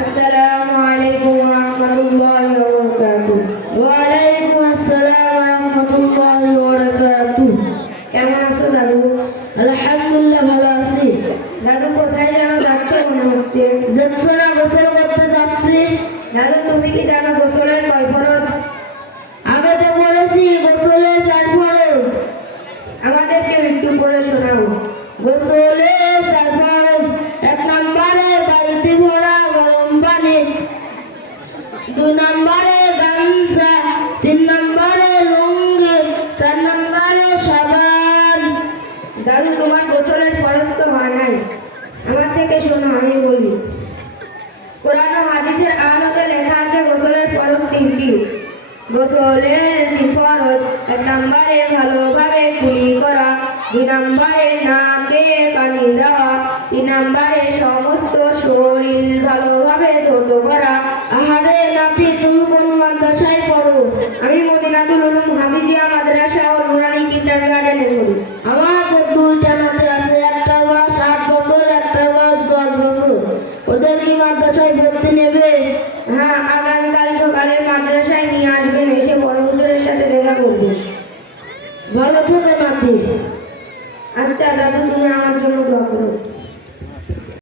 আসসালামু আলাইকুম ওয়া রাহমাতুল্লাহি ওয়া বারাকাতুহু। ওয়া আলাইকুম আসসালাম ওয়া রাহমাতুল্লাহি ওয়া বারাকাতুহু। কেমন আছো দাদু? আলহামদুলিল্লাহ ভালো আছি। দাদু কোথায় যেন যাচ্ছ মনে হচ্ছে? দেখছো না গোসল করতে যাচ্ছি। দাদু তুমি কি জানো গোসলের কয় ফরজ? আগে তো পড়েছি গোসলের 4 ফরজ। আমাদেরকে একটু পড়ে শোনাও। গোসলের 4 ফরজ। 1 নম্বরে বালতি ভরা গরম পানি, 2 নম্বরে গামছা, 3 নম্বরে লুঙ্গি, 4 নম্বরে সাবান। দাদু তোমার গোসলের ফরজ তো হয় নাই, আমার থেকে শোনো আমি বলি। কোরআন ও হাদিসের আলোতে লেখা আছে গোসলের ফরজ 3টি। গোসলের 3 ফরজ: 1 নম্বরে ভালোভাবে কুলি করা, 2 নম্বরে নাকে পানি দেওয়া, 3 নম্বরে সমস্ত শরীর ভালোভাবে ধৌত করা। আহারে নাতি, তুমি কোন মাদ্রাসায় পড়ো? আমি মদিনাতুল উলুম হাফিজিয়া মাদ্রাসা ও নুরানি কিন্ডারগার্টেনে পড়ি। আমার তো 2টা নাতি আছে, একটার বয়স 8 বছর, একটার বয়স 10 বছর। ওদের কি মাদ্রাসায় ভর্তি নেবে? হ্যাঁ, আগামীকাল সকালে মাদ্রাসায় নিয়ে আসবেন, এসে বড় হুজুরের সাথে দেখা করবেন। ভালো থেকো নাতি। আচ্ছা দাদু, তুমি আমার জন্য দোয়া করো।